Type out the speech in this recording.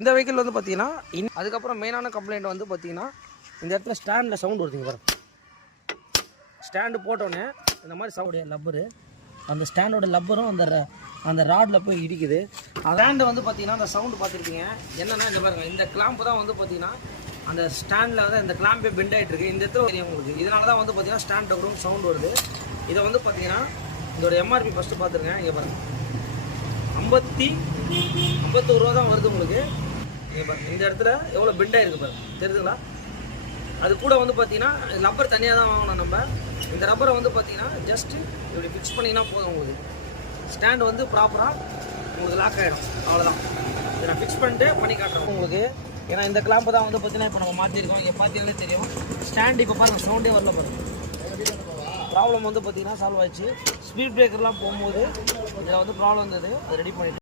இந்த வெஹிக்கிள் வந்து பார்த்தீங்கன்னா அதுக்கப்புறம் மெயினான கம்ப்ளைண்ட் வந்து பார்த்தீங்கன்னா இந்த இடத்துல ஸ்டாண்டில் சவுண்ட் வருதுங்க பாருங்க. ஸ்டாண்டு போட்டோன்னே இந்த மாதிரி சவுடைய லப்பரு அந்த ஸ்டாண்டோட லப்பரும் அந்த ராடில் போய் இடிக்குது. ஸ்டாண்டு வந்து பார்த்தீங்கன்னா அந்த சவுண்டு பார்த்துருப்பீங்க. என்னென்னா இந்த பாருங்க, இந்த கிளாம்பு தான் வந்து பார்த்தீங்கன்னா அந்த ஸ்டாண்டில் வந்து இந்த கிளாம்பே பெண்ட் ஆகிட்டு இருக்கு. இந்த இடத்துல தெரியும் உங்களுக்கு. இதனால தான் வந்து பார்த்தீங்கன்னா ஸ்டாண்ட் கூட சவுண்ட் வருது. இதை வந்து பார்த்தீங்கன்னா இதோட எம்ஆர்பி ஃபஸ்ட்டு பார்த்துருங்க. இங்கே பாருங்கள் 51 ரூபா தான் வருது உங்களுக்கு. இங்கே பாருங்கள் இந்த இடத்துல எவ்வளோ பெண்ட் ஆகிருக்கு பாருங்க, தெரியுதுங்களா? அது கூட வந்து பார்த்தீங்கன்னா ரப்பர் தனியாக தான் வாங்கணும் நம்ம. இந்த ரப்பரை வந்து பார்த்தீங்கன்னா ஜஸ்ட்டு இப்படி ஃபிக்ஸ் பண்ணிங்கன்னா போதும். உங்களுக்கு ஸ்டாண்டு வந்து ப்ராப்பராக உங்களுக்கு லாக் ஆகிடும். அவ்வளோதான். இதை நான் ஃபிக்ஸ் பண்ணிட்டு பண்ணி காட்டுறேன் உங்களுக்கு. ஏன்னா இந்த கிளாம்பு தான் வந்து பார்த்தீங்கன்னா இப்போ நம்ம மாற்றிருக்கோம். இங்கே பார்த்தீங்கன்னா தெரியும் ஸ்டாண்டு இப்போ பாருங்கள் சவுண்டே வரல பாருங்கள். ப்ராப்ளம் வந்து பார்த்தீங்கன்னா சால்வ் ஆயிடுச்சு. ஸ்பீட் பிரேக்கர்லாம் போகும்போது இதில் வந்து ப்ராப்ளம் இருந்தது, அதை ரெடி பண்ணிட்டு